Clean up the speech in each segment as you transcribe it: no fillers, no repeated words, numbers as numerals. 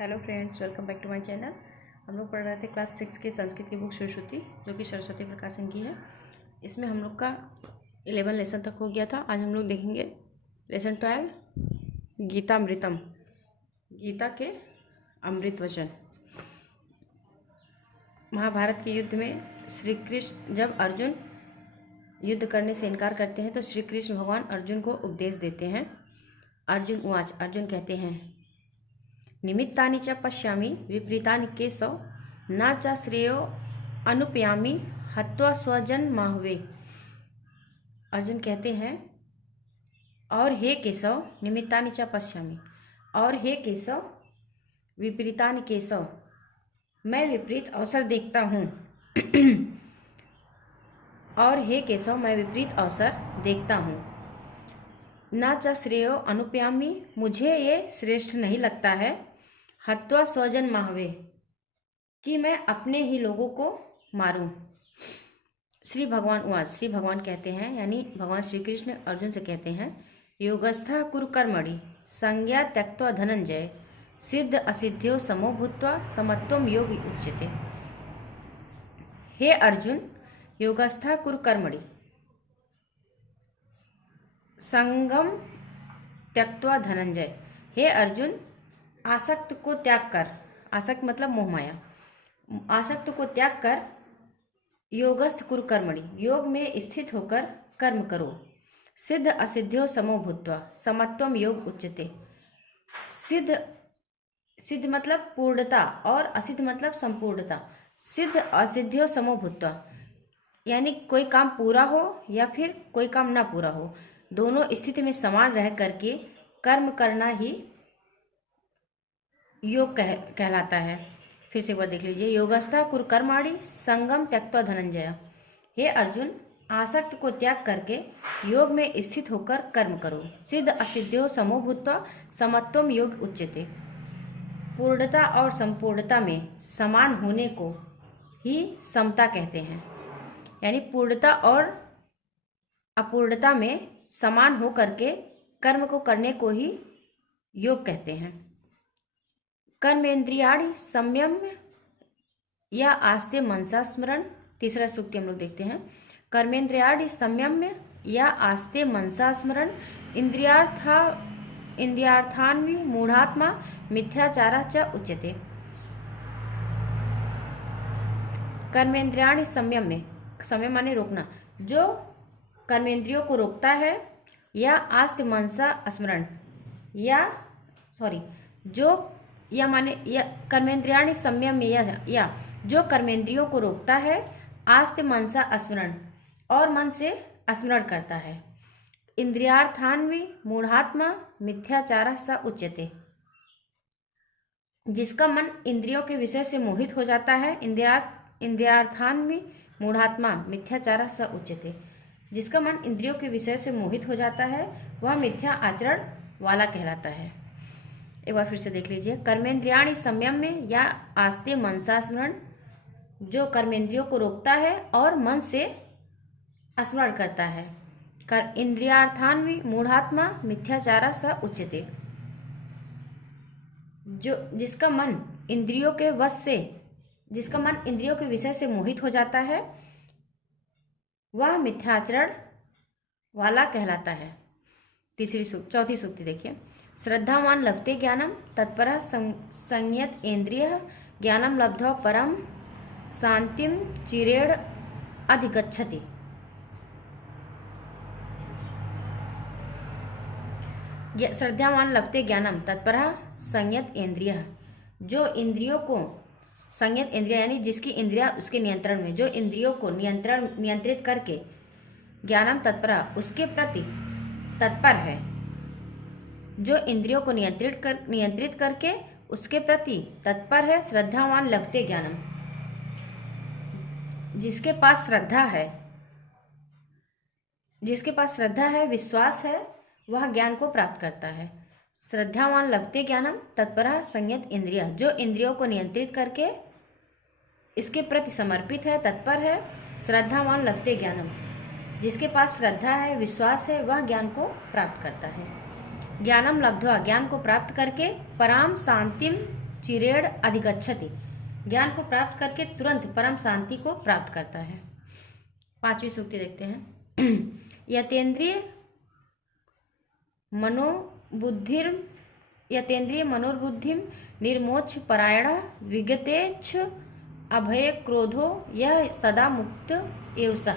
Hello friends, welcome back to my channel. हम लोग पढ़ रहे थे क्लास 6 के संस्कृत की बुक सरस्वती, जो कि सरस्वती प्रकाशन की है। इसमें हम लोग का 11 लेसन तक हो गया था। आज हम लोग देखेंगे लेसन 12, गीतामृतम, गीता के अमृत वचन। महाभारत के युद्ध में श्री कृष्ण, जब अर्जुन युद्ध करने से इनकार करते हैं तो श्री कृष्ण भगवान अर्जुन को उपदेश देते हैं। अर्जुन उवाच, अर्जुन कहते हैं, निमित्तानि च पश्यामि विपरीतानि केशव न च श्रेयो अनुपयामि हत्वा स्वजन माहवे। अर्जुन कहते हैं, और हे केशव, निमित्तानि च पश्यामि, और हे केशव, विपरीतानि केशव, मैं विपरीत अवसर देखता हूँ। और हे केशव, मैं विपरीत अवसर देखता हूँ। न च श्रेयो अनुपयामि, मुझे ये श्रेष्ठ नहीं लगता है। हत्वा स्वजन माहवे, कि मैं अपने ही लोगों को मारूं। श्री भगवान उवाच, श्री भगवान कहते हैं, यानी भगवान श्री कृष्ण अर्जुन से कहते हैं, योगस्था कुरु कर्मणि संज्ञा त्यक्त्वा धनंजय सिद्ध असिद्ध्यो समो भूत्वा समत्वम योग उच्यते। हे अर्जुन, योगस्था कुरु कर्मणि संगम त्यक्त्वा धनंजय। हे अर्जुन, आसक्त को त्याग कर, आसक्त मतलब मोहमाया, आसक्त को त्याग कर योगस्थ कुरु कर्मणि, योग में स्थित होकर कर्म करो। सिद्ध असिद्ध्यो समो भूत्वा समत्वम योग उच्यते। सिद्ध मतलब पूर्णता और असिद्ध मतलब संपूर्णता। सिद्ध असिद्ध्यो समो भूत्वा, यानी कोई काम पूरा हो या फिर कोई काम ना पूरा हो, दोनों स्थिति में समान रह करके कर्म करना ही योग कहलाता है। फिर से एक बार देख लीजिए, योगस्था कुरु कर्माणि संगम त्यक्त्वा धनंजय। हे अर्जुन, आसक्त को त्याग करके योग में स्थित होकर कर्म करो। सिद्ध असिद्ध्यो समो भूत्वा समत्वम योग उच्यते। पूर्णता और संपूर्णता में समान होने को ही समता कहते हैं, यानी पूर्णता और अपूर्णता में समान हो करके कर्म को करने को ही योग कहते हैं। कर्मेंद्रियाणि संयम्य या आस्ते मनसा स्मरण। तीसरा सूक्ति हम लोग देखते हैं, कर्मेंद्रियाणि संयम्य या आस्ते मनसा स्मरण इंद्रियार्थान्वि मूढ़ात्मा मिथ्याचारः च उच्यते। कर्मेंद्रियाणि संयम्य, संयम माने रोकना, जो कर्मेंद्रियों को रोकता है, या आस्ते मनसा स्मरण, या माने या कर्मेंद्रियाणि संयम में या जो कर्मेंद्रियों को रोकता है, आस्ते मनसा स्मरण, और मन से स्मरण करता है। इंद्रियार्थान्वि मूढ़ात्मा मिथ्याचारः स उच्यते। जिसका मन इंद्रियों के विषय से मोहित हो जाता है, इंद्रियार्थान्वि मूढ़ात्मा मिथ्याचारः स उच्यते। जिसका मन इंद्रियों के विषय से मोहित हो जाता है, वह मिथ्या आचरण वाला कहलाता है। एक बार फिर से देख लीजिए, कर्मेंद्रियाणि संयम में या आस्ते मनसा स्मरण, जो कर्मेंद्रियों को रोकता है और मन से स्मरण करता है। कर इंद्रियार्थान्वि मूढ़ात्मा मिथ्याचारः स उच्यते। जिसका मन इंद्रियों के विषय से मोहित हो जाता है, वह मिथ्याचरण वाला कहलाता है। चौथी सूक्ति देखिए, श्रद्धावान लभते ज्ञानम तत्परः संयत इंद्रियः ज्ञानम लब्ध्वा परम शांतिम चिरेण अधिगच्छति। श्रद्धावान लभते ज्ञानम तत्परः संयत इंद्रियः, जो इंद्रियों को संयत इंद्रिया, यानी जिसकी इंद्रिया उसके नियंत्रण में, जो इंद्रियों को नियंत्रित करके ज्ञानम तत्परः, उसके प्रति तत्पर है, जो इंद्रियों को नियंत्रित करके उसके प्रति तत्पर है। श्रद्धावान लभते ज्ञानम, जिसके पास श्रद्धा है, विश्वास है, वह ज्ञान को प्राप्त करता है। श्रद्धावान लभते ज्ञानम तत्परः संयत इंद्रिया, जो इंद्रियों को नियंत्रित करके इसके प्रति समर्पित है, तत्पर है। श्रद्धावान लभते ज्ञानम, जिसके पास श्रद्धा है, विश्वास है, वह ज्ञान को प्राप्त करता है। ज्ञानम लब्ध्वा, ज्ञान को प्राप्त करके पराम शांतिम चिरेण अधिगच्छति, ज्ञान को प्राप्त करके तुरंत परम शांति को प्राप्त करता है। 5वीं सूक्ति देखते हैं। यतेन्द्रिय मनोबुद्धिम निर्मोक्ष परायण विगतेच्छ अभय क्रोधो यह सदा मुक्त एव सः।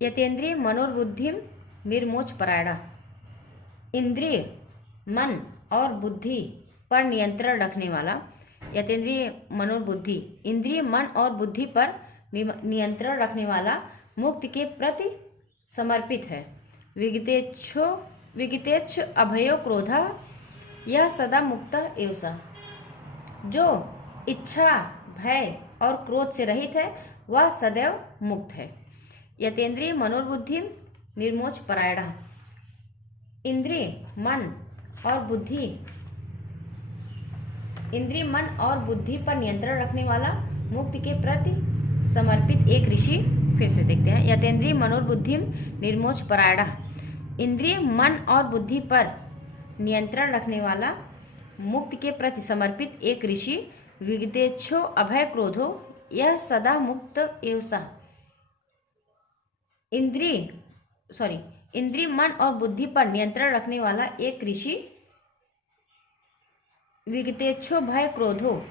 यतेन्द्रिय मनोबुद्धिम निर्मोक्ष परायण, इंद्रिय मन और बुद्धि पर नियंत्रण रखने वाला। यतेन्द्रिय मनोबुद्धि, इंद्रिय मन और बुद्धि पर नियंत्रण रखने वाला मुक्त के प्रति समर्पित है। विगतेच्छ अभयो क्रोधा यह सदा मुक्त एव सः, जो इच्छा भय और क्रोध से रहित है वह सदैव मुक्त है। यतेन्द्रिय मनोबुद्धि निर्मोक्ष परायण, इंद्रिय मन और बुद्धि पर नियंत्रण रखने वाला मुक्त के प्रति समर्पित एक ऋषि। फिर से देखते हैं। यतेन्द्रिय मनोबुद्धि निर्मोक्ष परायण, इंद्रिय मन और बुद्धि पर नियंत्रण रखने वाला मुक्त के प्रति समर्पित एक ऋषि। विगतेच्छो अभय क्रोधो यह सदा मुक्त एव सः। इंद्रिय मन और बुद्धि पर नियंत्रण रखने वाला एक ऋषि। विगतेच्छो भय क्रोधो,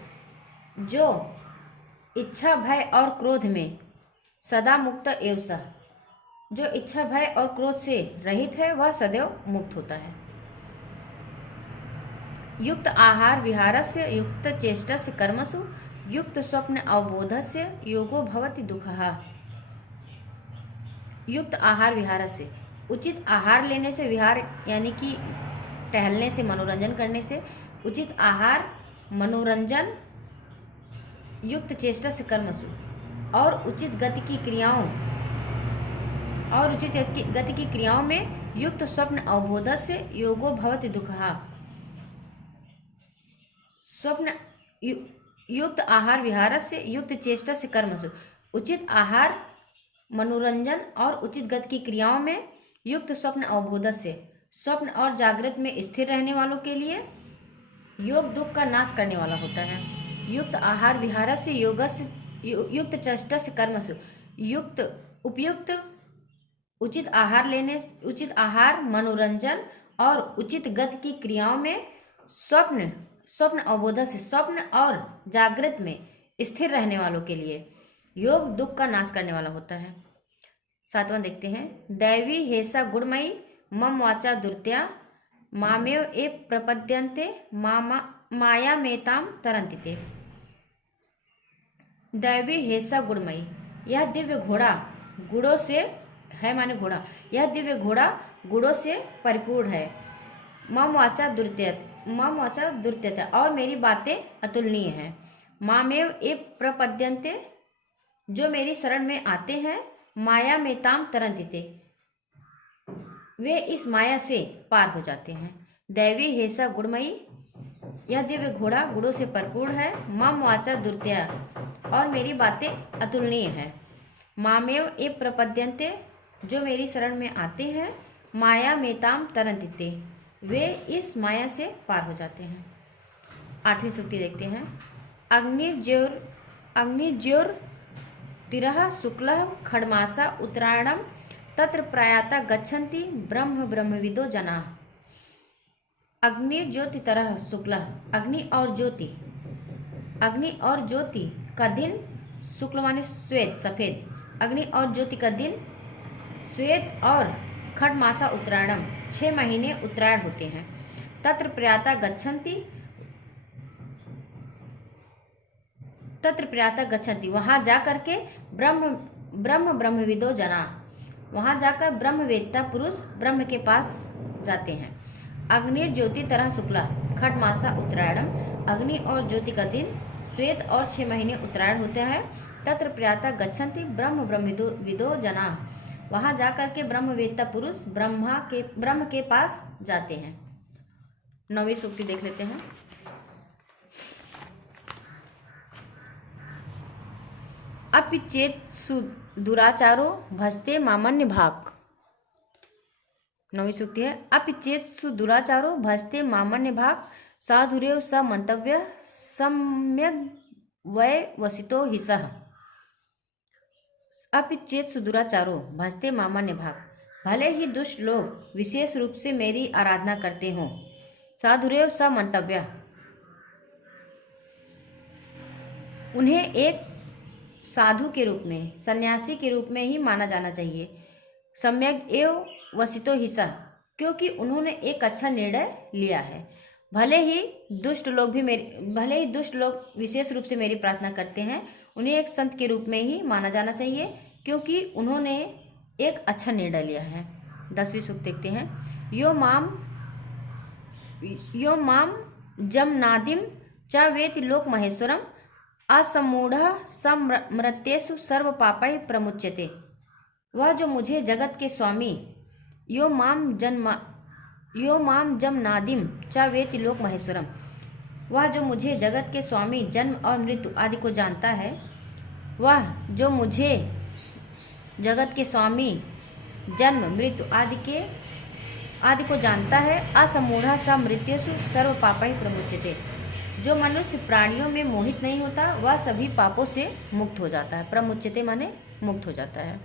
जो इच्छा भय और क्रोध में सदा मुक्त एव सः, जो इच्छा भय और क्रोध से रहित है वह सदैव मुक्त होता है। युक्त आहार विहारस्य युक्त चेष्टस्य कर्मसु युक्त स्वप्न अवबोधस्य योगो भवति दुःखः। युक्त आहार विहारस्य, उचित आहार लेने से, विहार यानी कि टहलने से, मनोरंजन करने से, उचित आहार मनोरंजन, युक्त चेष्टा से कर्मसु, और उचित गति की क्रियाओं में युक्त स्वप्न अवबोध से योगो भवति दुःखः। युक्त आहार विहार से युक्त चेष्टा से कर्मसु, उचित आहार मनोरंजन और उचित गति की क्रियाओं में युक्त स्वप्न अवबोध से, स्वप्न और जागृत में स्थिर रहने वालों के लिए योग दुख का नाश करने वाला होता है। युक्त आहार विहार से युक्त चेष्टा से कर्मसु, उपयुक्त उचित आहार मनोरंजन और उचित गति की क्रियाओं में स्वप्न अवबोध से, स्वप्न और जागृत में स्थिर रहने वालों के लिए योग दुख का नाश करने वाला होता है। 7वां देखते हैं। दैवी हेसा गुणमयी मम वाचा दुर्त्या मामेव ए प्रपद्यन्ते माया मेताम तरन्ति। दैवी हेसा गुणमयी, यह दिव्य घोड़ा गुणों से है, माने घोड़ा, यह दिव्य घोड़ा गुणों से परिपूर्ण है। मम वाचा दुर्त्यत, और मेरी बातें अतुलनीय हैं। मामेव ए प्रपद्यन्ते, जो मेरी शरण में आते हैं, माया मेताम तरन्ति, वे इस माया से पार हो जाते हैं। दैवी हेसा गुणमयी, यह दिव्य घोड़ा गुणों से परिपूर्ण है। मम वाचा दुर्त्या, और मेरी बातें अतुलनीय हैं। मामेव ए प्रपद्यन्ते, जो मेरी शरण में आते हैं, माया मेताम तरन्ति, वे इस माया से पार हो जाते हैं। 8वीं सूक्ति देखते हैं। अग्निर्ज्योर तिरः शुक्लः खड्मासा उत्तरायणम तत्र प्रयाता गच्छन्ति ब्रह्मविदो जनाः। अग्निर्ज्योति तरह शुक्लः, अग्नि और ज्योति का दिन, शुक्ल माने श्वेत सफेद, अग्नि और ज्योति का दिन श्वेत, और खड्मासा उत्तरायणम 6 महीने उत्तरायण होते हैं। तत्र प्रयाता गच्छन्ति, वहाँ जा करके ब्रह्मविदो जना, वहाँ जाकर ब्रह्मवेत्ता पुरुष ब्रह्म के पास जाते हैं। अग्निर्ज्योति तरह शुक्ला खड्मासा उत्तरायणम, अग्नि और ज्योति का दिन श्वेत और 6 महीने उत्तरायण होता है। तत्र प्रयाता गच्छन्ति ब्रह्मविदो जना, वहाँ जाकर के ब्रह्मवेत्ता पुरुष ब्रह्म के पास जाते हैं। 9वीं सूक्ति देख लेते हैं। अपि चेत दुराचारो भजते मामन्य भाग। 9वीं सूक्ति है, अपि चेत्सु दुराचारो भजते मामन्य भाग साधुरेव स मंतव्य सम्यग् वै वसितो हिसः। अपि चेत्सु दुराचारो भजते मामन्य भाग, भले ही दुष्ट लोग विशेष रूप से मेरी आराधना करते हों, साधुरेव स मंतव्य, उन्हें एक साधु के रूप में, सन्यासी के रूप में ही माना जाना चाहिए। सम्यक एव वसितो हिस्सा, क्योंकि उन्होंने एक अच्छा निर्णय लिया है। भले ही दुष्ट लोग विशेष रूप से मेरी प्रार्थना करते हैं, उन्हें एक संत के रूप में ही माना जाना चाहिए, क्योंकि उन्होंने एक अच्छा निर्णय लिया है। 10वीं सूक्त देखते हैं, यो माम जम नादिम च वेति लोक महेश्वरम असमूढ़ समृत्येषु सर्व पापै प्रमुच्यते। वह जो मुझे जगत के स्वामी यो माम जम नादिम च वेति लोक महेश्वरम, वह जो मुझे जगत के स्वामी जन्म और मृत्यु आदि को जानता है, वह जो मुझे जगत के स्वामी जन्म मृत्यु आदि को जानता है, असमूढ़ समृत्येषु सर्व पापै प्रमुच्यते, जो मनुष्य प्राणियों में मोहित नहीं होता, वह सभी पापों से मुक्त हो जाता है। प्रमुच्यते माने मुक्त हो जाता है।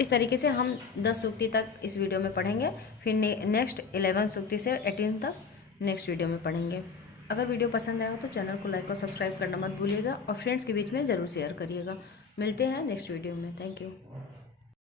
इस तरीके से हम 10 सूक्ति तक इस वीडियो में पढ़ेंगे, फिर नेक्स्ट 11 सूक्ति से 18 तक नेक्स्ट वीडियो में पढ़ेंगे। अगर वीडियो पसंद आया हो तो चैनल को लाइक और सब्सक्राइब करना मत भूलिएगा और फ्रेंड्स के बीच में ज़रूर शेयर करिएगा। मिलते हैं नेक्स्ट वीडियो में। Thank you.